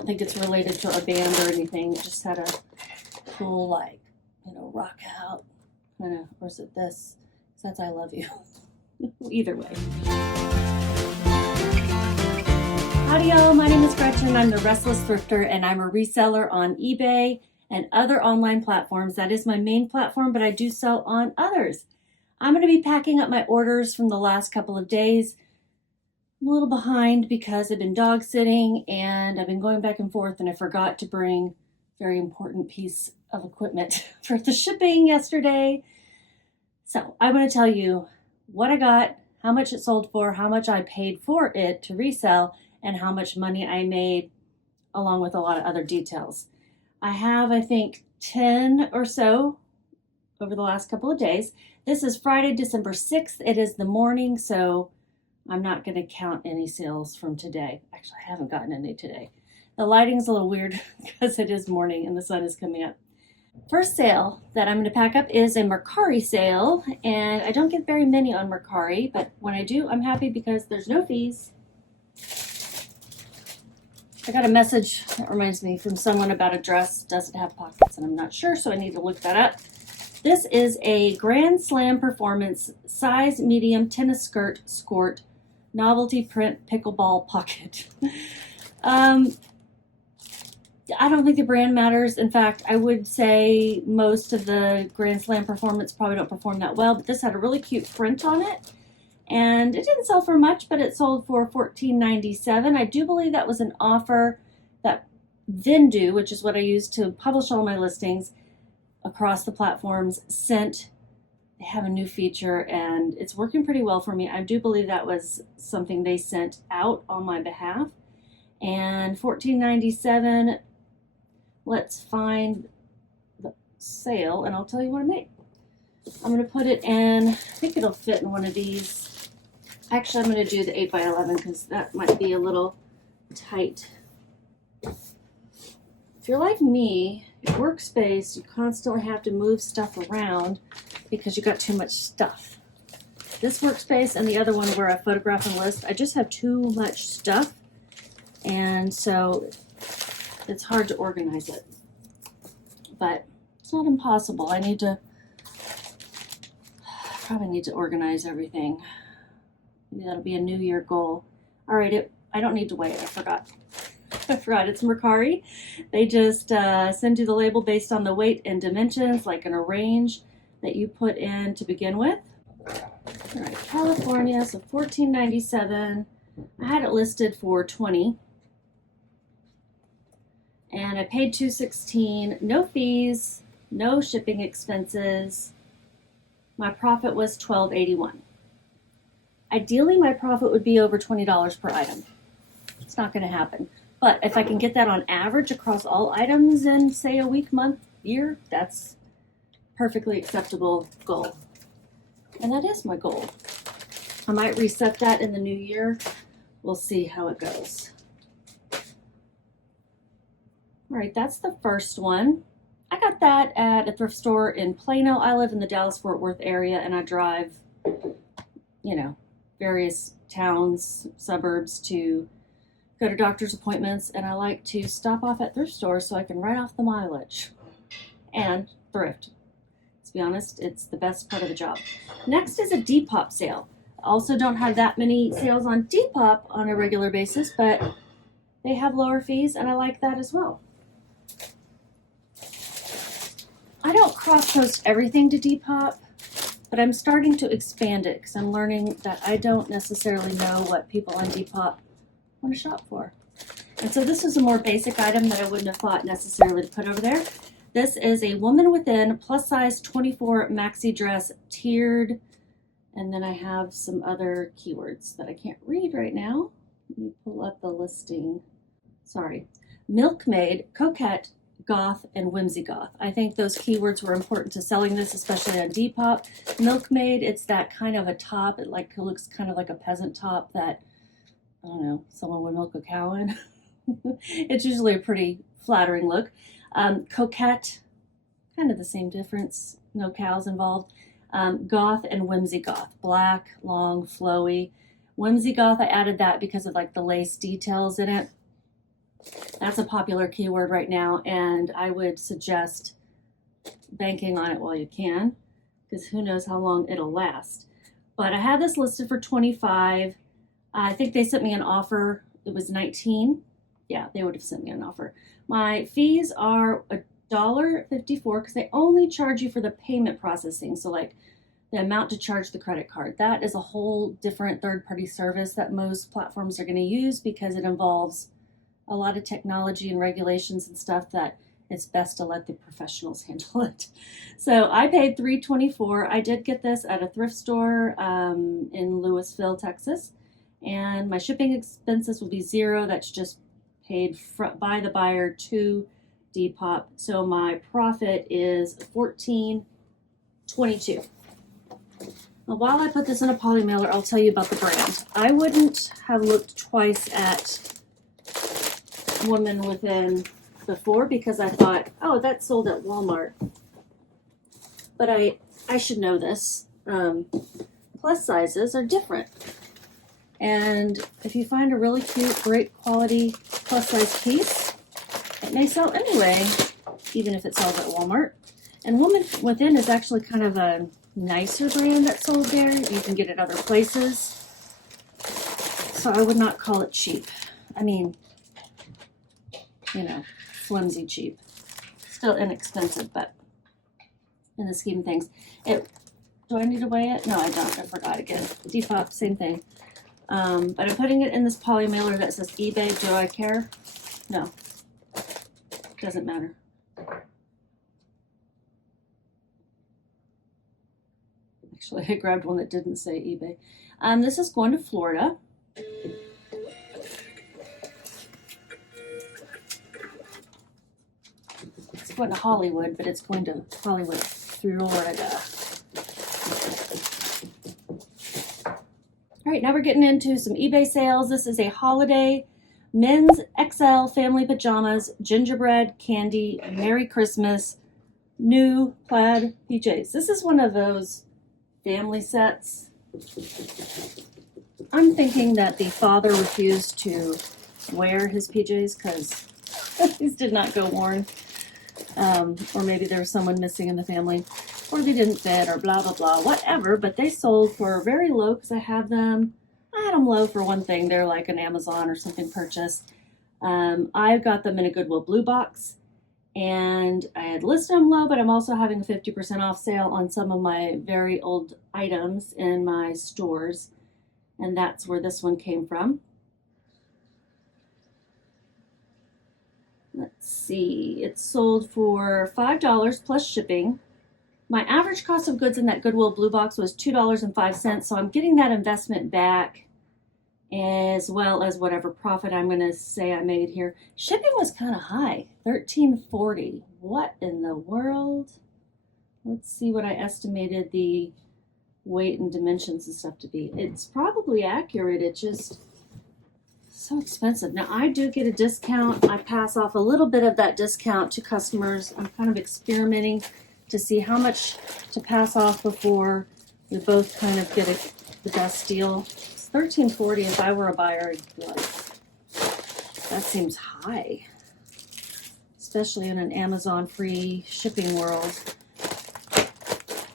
don't think it's related to a band or anything. It just had a cool, like, you know, rock out kind of, or is it this? That's I Love You. Either way. Howdy y'all, my name is Gretchen. I'm the Restless Thrifter and I'm a reseller on eBay and other online platforms. That is my main platform, but I do sell on others. I'm going to be packing up my orders from the last couple of days. I'm a little behind because I've been dog sitting and I've been going back and forth, and I forgot to bring a very important piece of equipment for the shipping yesterday. So I'm going to tell you what I got, how much it sold for, how much I paid for it to resell, and how much money I made, along with a lot of other details. I have, I think, 10 or so over the last couple of days. This is Friday, December 6th. It is the morning, so I'm not going to count any sales from today. Actually, I haven't gotten any today. The lighting's a little weird because it is morning and the sun is coming up. First sale that I'm going to pack up is a Mercari sale, and I don't get very many on Mercari, but when I do, I'm happy because there's no fees. I got a message that reminds me from someone about a dress doesn't have pockets, and I'm not sure, so I need to look that up. This is a Grand Slam Performance size medium tennis skirt skort novelty print pickleball pocket. I don't think the brand matters. In fact, I would say most of the Grand Slam Performance probably don't perform that well, but this had a really cute print on it. And it didn't sell for much, but it sold for $14.97. I do believe that was an offer that Vendoo, which is what I use to publish all my listings across the platforms, sent. They have a new feature and it's working pretty well for me. I do believe that was something they sent out on my behalf. And $14.97. Let's find the sale and I'll tell you what I made. I'm going to put it in, I think it'll fit in one of these. Actually, I'm going to do the 8x11 because that might be a little tight. If you're like me, your workspace, you constantly have to move stuff around because you got too much stuff. This workspace and the other one where I photograph and list, I just have too much stuff. And so it's hard to organize it. But it's not impossible. Probably need to organize everything. Maybe that'll be a New Year goal. All right, I don't need to wait. I forgot. It's Mercari. They just send you the label based on the weight and dimensions, like in a range that you put in to begin with. All right, California, so $14.97. I had it listed for $20. And I paid $2.16. No fees, no shipping expenses. My profit was $12.81. Ideally, my profit would be over $20 per item. It's not going to happen. But if I can get that on average across all items in, say, a week, month, year, that's perfectly acceptable goal. And that is my goal. I might reset that in the new year. We'll see how it goes. All right, that's the first one. I got that at a thrift store in Plano. I live in the Dallas-Fort Worth area, and I drive, you know, various towns, suburbs to go to doctor's appointments, and I like to stop off at thrift stores so I can write off the mileage and thrift. To be honest, it's the best part of the job. Next is a Depop sale. I also don't have that many sales on Depop on a regular basis, but they have lower fees, and I like that as well. I don't cross-post everything to Depop, but I'm starting to expand it because I'm learning that I don't necessarily know what people on Depop want to shop for. And so this is a more basic item that I wouldn't have thought necessarily to put over there. This is a Woman Within plus size 24 maxi dress, tiered, and then I have some other keywords that I can't read right now. Let me pull up the listing. Sorry. Milkmaid, Coquette, Goth, and Whimsy Goth. I think those keywords were important to selling this, especially on Depop. Milkmaid, it's that kind of a top. It looks kind of like a peasant top that, I don't know, someone would milk a cow in. It's usually a pretty flattering look. Coquette, kind of the same difference, no cows involved. Goth and Whimsy Goth, black, long, flowy. Whimsy Goth, I added that because of like the lace details in it. That's a popular keyword right now, and I would suggest banking on it while you can, because who knows how long it'll last. But I had this listed for 25. I think they sent me an offer. It was 19. Yeah, they would have sent me an offer. My fees are $1.54 because they only charge you for the payment processing. So like the amount to charge the credit card. That is a whole different third-party service that most platforms are going to use because it involves a lot of technology and regulations and stuff that it's best to let the professionals handle it. So I paid $3.24. I did get this at a thrift store in Louisville, Texas, and my shipping expenses will be $0. That's just paid by the buyer to Depop. So my profit is $14.22. Now, while I put this in a poly mailer, I'll tell you about the brand. I wouldn't have looked twice at Woman Within before because I thought, oh, that's sold at Walmart. But I should know this. Plus sizes are different. And if you find a really cute, great quality plus size piece, it may sell anyway, even if it sells at Walmart. And Woman Within is actually kind of a nicer brand that's sold there. You can get it other places. So I would not call it cheap. I mean, you know, flimsy cheap. Still inexpensive, but in the scheme of things. Do I need to weigh it? No, I don't. I forgot again. Depop, same thing. But I'm putting it in this poly mailer that says eBay. Do I care? No. Doesn't matter. Actually, I grabbed one that didn't say eBay. This is going to Florida. It's going to Hollywood, but it's going to Hollywood, Florida. All right, now we're getting into some eBay sales. This is a holiday men's XL family pajamas, gingerbread, candy, Merry Christmas, new plaid PJs. This is one of those family sets. I'm thinking that the father refused to wear his PJs because these did not go worn. Or maybe there was someone missing in the family, or they didn't fit, or blah, blah, blah, whatever. But they sold for very low because I had them low for one thing. They're like an Amazon or something purchase. I got them in a Goodwill Blue box. And I had listed them low, but I'm also having a 50% off sale on some of my very old items in my stores. And that's where this one came from. Let's see, it's sold for $5 plus shipping. My average cost of goods in that Goodwill Blue box was $2.05, so I'm getting that investment back as well as whatever profit I'm going to say I made here. Shipping was kind of high, $13.40. What in the world? Let's see what I estimated the weight and dimensions and stuff to be. It's probably accurate. It's just so expensive. Now, I do get a discount. I pass off a little bit of that discount to customers. I'm kind of experimenting to see how much to pass off before we both kind of get the best deal. It's $13.40. If I were a buyer, I'd be like, that seems high, especially in an Amazon free shipping world.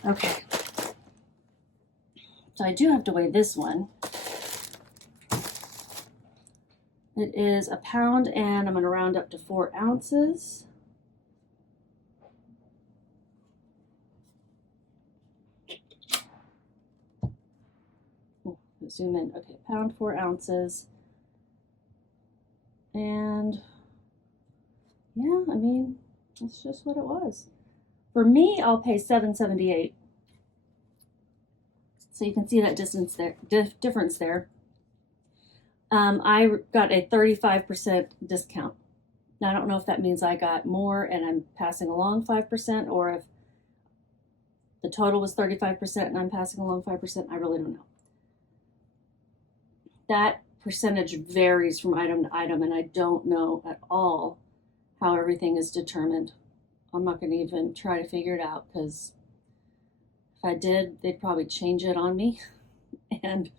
Okay. So I do have to weigh this one. It is a pound, and I'm going to round up to 4 ounces. Oh, zoom in. Okay, pound, 4 ounces. And yeah, I mean, that's just what it was. For me, I'll pay $7.78. So you can see that distance there, difference there. I got a 35% discount. Now, I don't know if that means I got more and I'm passing along 5%, or if the total was 35% and I'm passing along 5%. I really don't know. That percentage varies from item to item, and I don't know at all how everything is determined. I'm not going to even try to figure it out, because if I did, they'd probably change it on me, and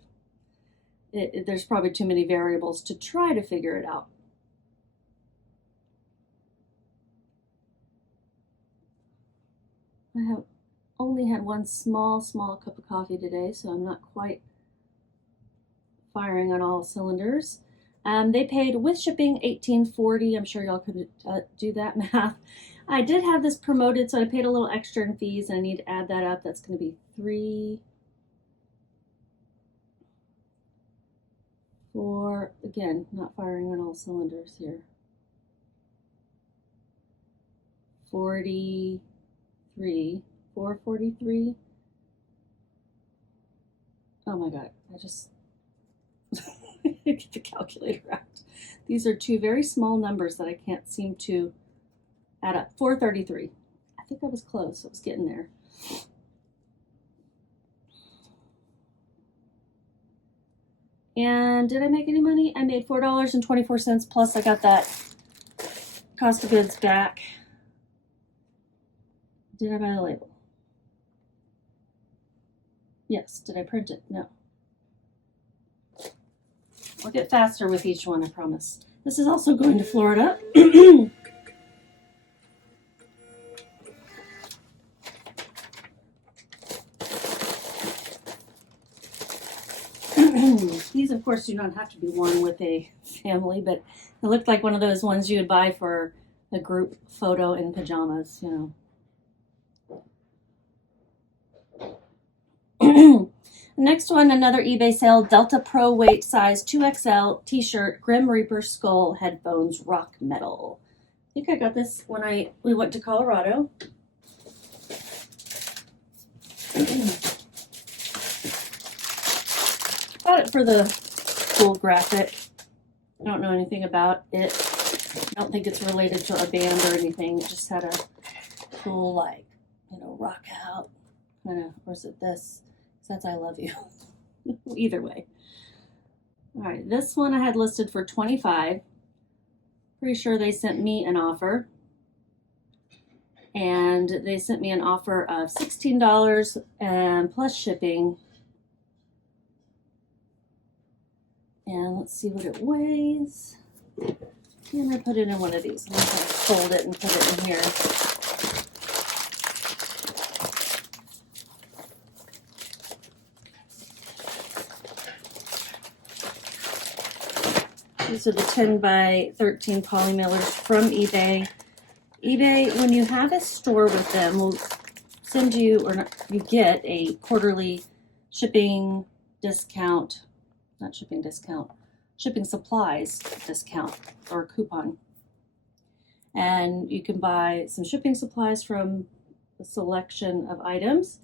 there's probably too many variables to try to figure it out. I have only had one small cup of coffee today, so I'm not quite firing on all cylinders. They paid with shipping $18.40. I'm sure y'all could do that math. I did have this promoted, so I paid a little extra in fees, and I need to add that up. That's going to be $3, $4, again, not firing on all cylinders here. 43, 443. Oh my God, I just get the calculator out. These are two very small numbers that I can't seem to add up. 433. I think I was close. I was getting there. And did I make any money? I made $4.24 plus I got that cost of goods back. Did I buy the label? Yes. Did I print it? No. I'll get faster with each one, I promise. This is also going to Florida. These, of course, do not have to be worn with a family, but it looked like one of those ones you would buy for a group photo in pajamas, you know. Next one, another eBay sale, Delta Pro Weight Size 2XL T-shirt, Grim Reaper Skull Headphones, Rock Metal. I think I got this when we went to Colorado. Got it for the cool graphic. I don't know anything about it. I don't think it's related to a band or anything. It just had a cool, like, you know, rock out kind of, or is it this? That's I love you. Either way. All right, this one I had listed for $25. Pretty sure they sent me an offer. And they sent me an offer of $16 and plus shipping. And let's see what it weighs. Can I put it in one of these? I'm going to fold it and put it in here. These are the 10 by 13 poly mailers from eBay. eBay, when you have a store with them, will send you, or not, you get a quarterly shipping discount, not shipping discount, shipping supplies discount or coupon. And you can buy some shipping supplies from a selection of items.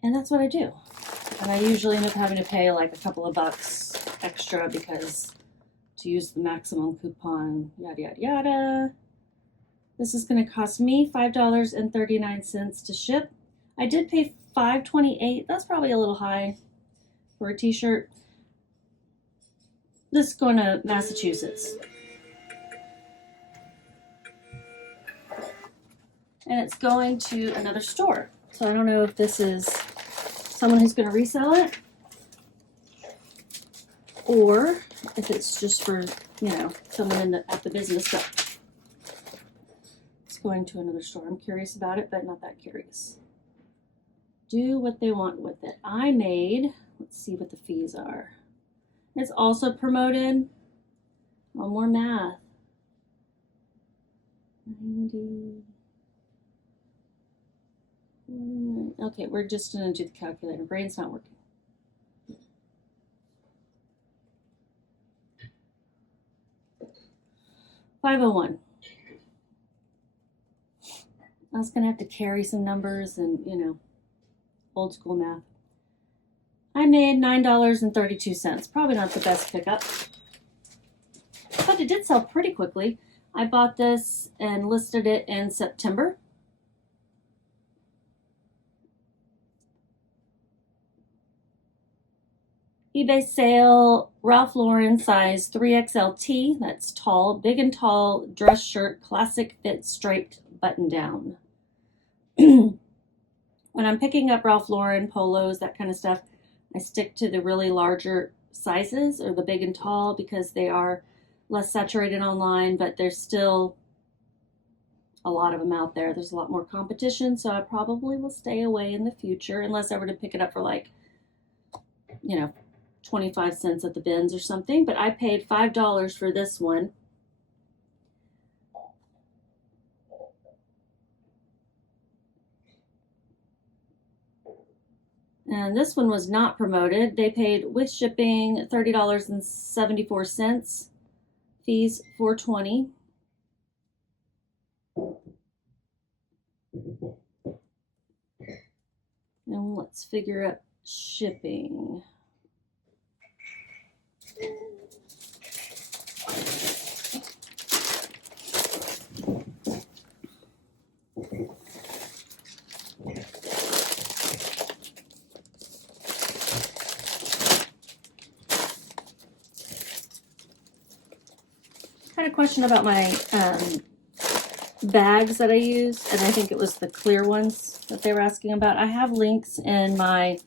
And that's what I do. And I usually end up having to pay like a couple of bucks extra because to use the maximum coupon, yada, yada, yada. This is going to cost me $5.39 to ship. I did pay $5.28. That's probably a little high for a t-shirt. This is going to Massachusetts. And it's going to another store. So I don't know if this is someone who's going to resell it or if it's just for, you know, someone at the business, but it's going to another store. I'm curious about it, but not that curious. Do what they want with it. I made, let's see what the fees are. It's also promoted. One more math. 90. Okay, we're just going to do the calculator. Brain's not working. $501. I was going to have to carry some numbers and, you know, old school math. I made $9.32. Probably not the best pickup, but it did sell pretty quickly. I bought this and listed it in September. eBay sale, Ralph Lauren size 3XL tee. That's tall, big and tall, dress shirt, classic fit, striped button down. When I'm picking up Ralph Lauren polos, that kind of stuff, I stick to the really larger sizes or the big and tall because they are less saturated online, but they're still a lot of them out there. There's a lot more competition, so I probably will stay away in the future unless I were to pick it up for like, you know, 25 cents at the bins or something. But I paid $5 for this one. And this one was not promoted. They paid with shipping $30.74, fees $4.20. And let's figure out shipping. Had a question about my bags that I use, and I think it was the clear ones that they were asking about. I have links in my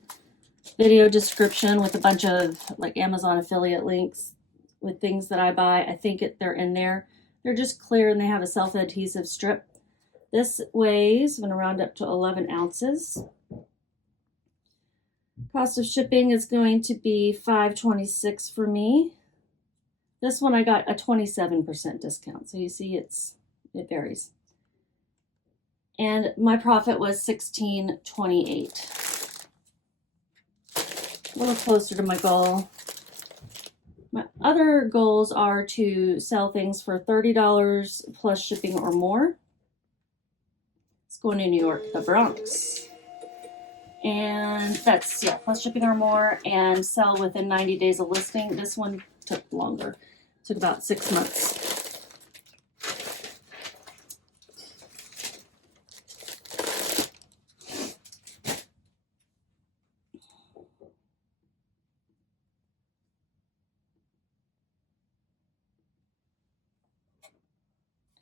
video description with a bunch of like Amazon affiliate links with things that I buy. I think they're in there. They're just clear and they have a self-adhesive strip. This weighs, I'm going to round up to 11 ounces. Cost of shipping is going to be $5.26 for me. This one I got a 27% discount, so you see it varies. And my profit was $16.28. A little closer to my goal. My other goals are to sell things for $30 plus shipping or more. It's going to New York, the Bronx. And that's, yeah, plus shipping or more, and sell within 90 days of listing. This one took longer. It took about 6 months.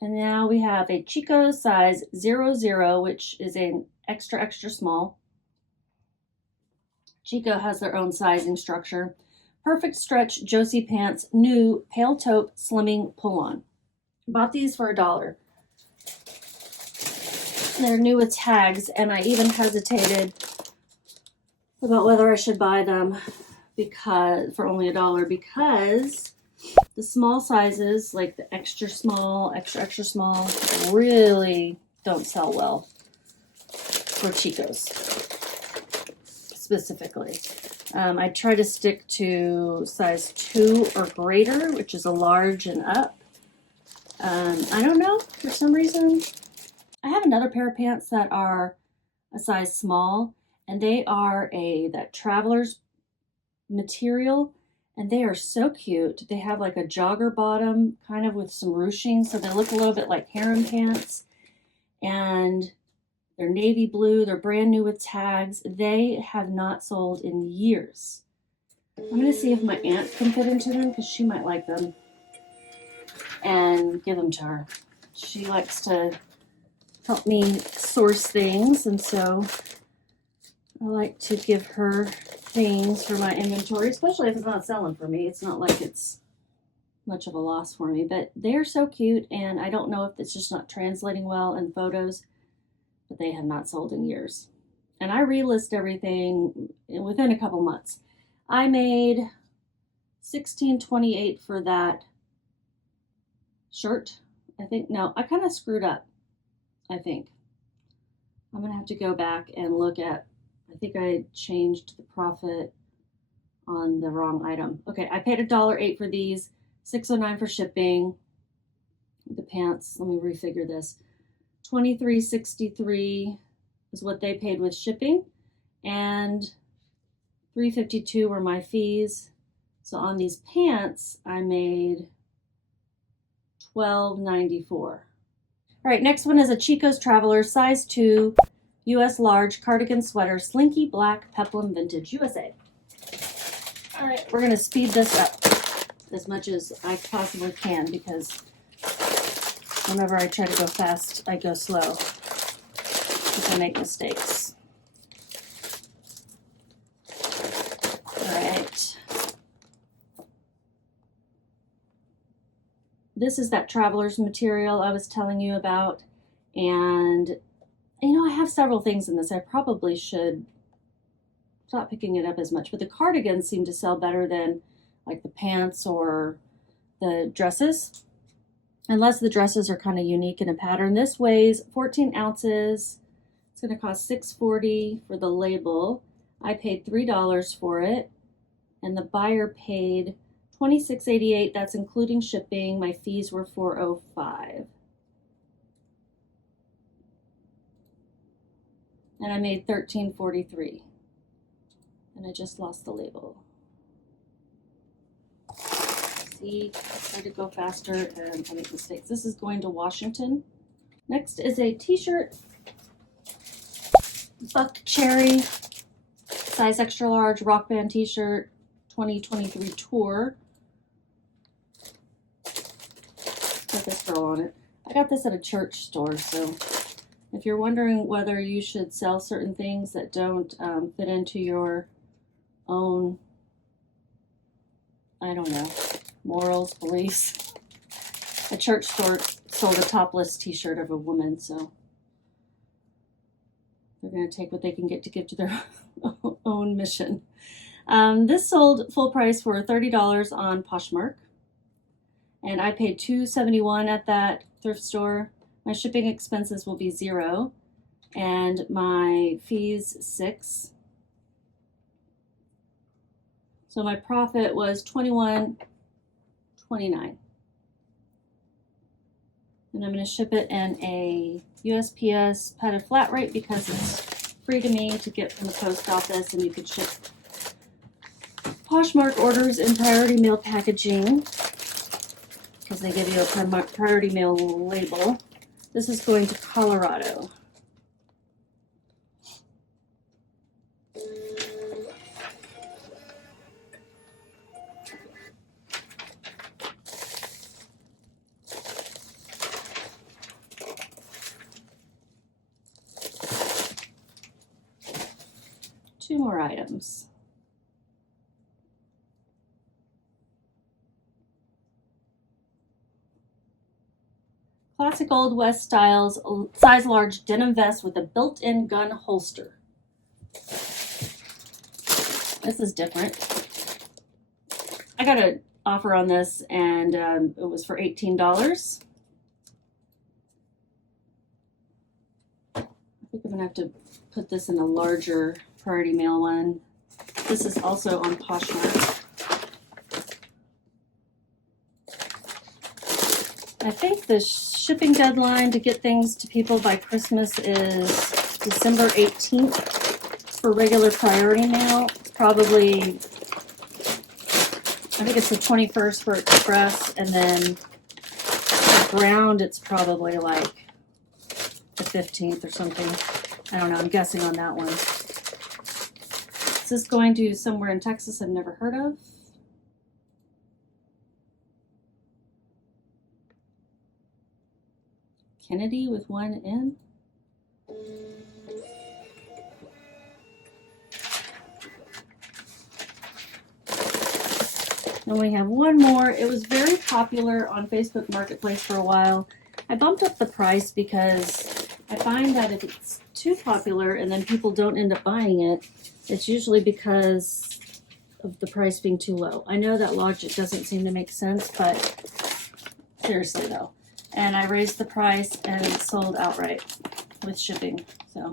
And now we have a Chico size 00, which is an extra, extra small. Chico has their own sizing structure. Perfect stretch Josie pants, new pale taupe slimming pull-on. Bought these for $1. They're new with tags, and I even hesitated about whether I should buy them for only $1, because the small sizes, like the extra small, extra, extra small, really don't sell well for Chicos specifically. I try to stick to size 2 or greater, which is a large and up. I don't know, for some reason. I have another pair of pants that are a size small, and they are that Traveler's material, and they are so cute. They have like a jogger bottom, kind of with some ruching, so they look a little bit like harem pants, and they're navy blue. They're brand new with tags. They have not sold in years. I'm going to see if my aunt can fit into them, because she might like them, and give them to her. She likes to help me source things, and so I like to give her things for my inventory, especially if it's not selling for me. It's not like it's much of a loss for me, but they're so cute, and I don't know if it's just not translating well in photos, but they have not sold in years. And I relist everything within a couple months. I made $16.28 for that shirt, I think. No, I kind of screwed up, I think. I'm gonna have to go back and look at, I think I changed the profit on the wrong item. Okay, I paid $1.08 for these, $6.09 for shipping. The pants, let me refigure this. $23.63 is what they paid with shipping, and $3.52 were my fees. So on these pants, I made $12.94. All right, next one is a Chico's Traveler size 2 US large cardigan sweater, slinky black peplum vintage USA. All right, we're gonna speed this up as much as I possibly can, because whenever I try to go fast, I go slow, because I make mistakes. All right. This is that Traveler's material I was telling you about, And, you know, I have several things in this. I probably should stop picking it up as much, but the cardigans seem to sell better than like the pants or the dresses, unless the dresses are kind of unique in a pattern. This weighs 14 ounces. It's going to cost $6.40 for the label. I paid $3 for it, and the buyer paid $26.88. That's including shipping. My fees were $4.05. And I made $13.43. And I just lost the label. See, I try to go faster and I make mistakes. This is going to Washington. Next is a t-shirt. Buck Cherry, size extra large, rock band t-shirt, 2023 tour. Got this girl on it. I got this at a church store, so if you're wondering whether you should sell certain things that don't fit into your own, I don't know, morals, beliefs. A church store sold a topless t-shirt of a woman, so they're going to take what they can get to give to their own mission. This sold full price for $30 on Poshmark, and I paid $2.71 at that thrift store. My shipping expenses will be $0, and my fees $6. So my profit was $21.29. And I'm going to ship it in a USPS padded flat rate because it's free to me to get from the post office, and you could ship Poshmark orders in priority mail packaging because they give you a priority mail label. This is going to Colorado. Two more items. Classic Old West styles, size large denim vest with a built-in gun holster. This is different. I got an offer on this, and it was for $18. I think I'm gonna have to put this in a larger priority mail one. This is also on Poshmark. I think the shipping deadline to get things to people by Christmas is December 18th for regular priority mail. It's probably, I think it's the 21st for express, and then for ground it's probably like the 15th or something. I don't know, I'm guessing on that one. Is this going to somewhere in Texas I've never heard of? Kennedy with one N. Then we have one more. It was very popular on Facebook Marketplace for a while. I bumped up the price because I find that if it's too popular and then people don't end up buying it, it's usually because of the price being too low. I know that logic doesn't seem to make sense, but seriously though. And I raised the price and it sold outright with shipping. So,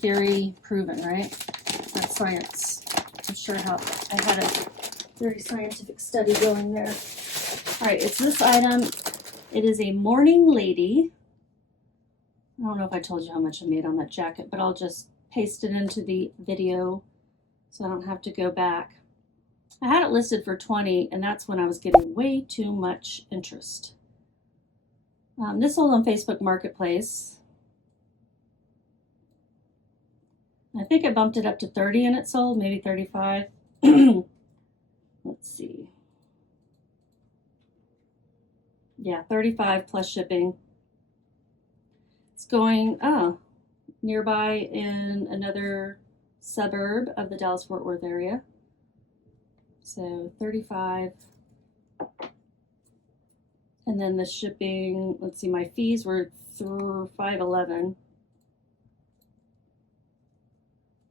theory proven, right? That's science. I'm sure how I had a very scientific study going there. All right, it's this item. It is a morning lady. I don't know if I told you how much I made on that jacket, but I'll just paste it into the video so I don't have to go back. I had it listed for $20, and that's when I was getting way too much interest. This sold on Facebook Marketplace. I think I bumped it up to 30 and it sold, maybe 35. Let's see. Yeah, 35 plus shipping. It's going nearby in another suburb of the Dallas-Fort Worth area. So 35. And then the shipping, let's see, my fees were through $5.11.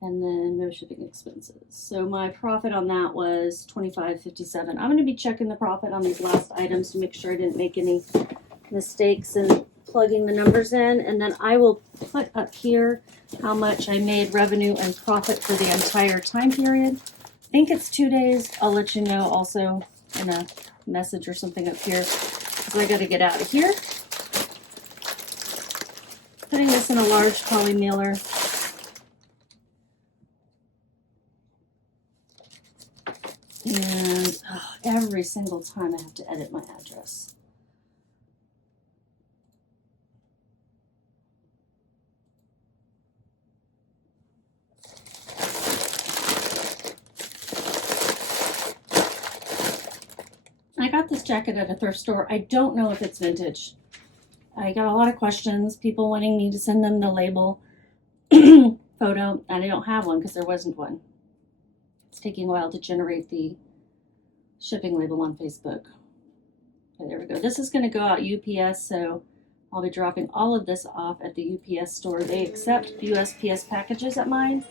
And then no shipping expenses. So my profit on that was $25.57. I'm going to be checking the profit on these last items to make sure I didn't make any mistakes in plugging the numbers in. And then I will put up here how much I made revenue and profit for the entire time period. I think it's 2 days. I'll let you know also in a message or something up here, because I got to get out of here. Putting this in a large poly mailer. And every single time I have to edit my address. I got this jacket at a thrift store. I don't know if it's vintage. I got a lot of questions, people wanting me to send them the label photo, and I don't have one because there wasn't one. It's taking a while to generate the shipping label on Facebook. Okay, there we go. This is going to go out UPS, so I'll be dropping all of this off at the UPS store. They accept USPS packages at mine.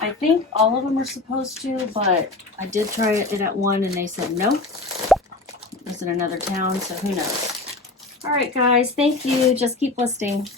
I think all of them are supposed to, but I did try it at one and they said no. It was in another town, so who knows. All right, guys, thank you. Just keep listing.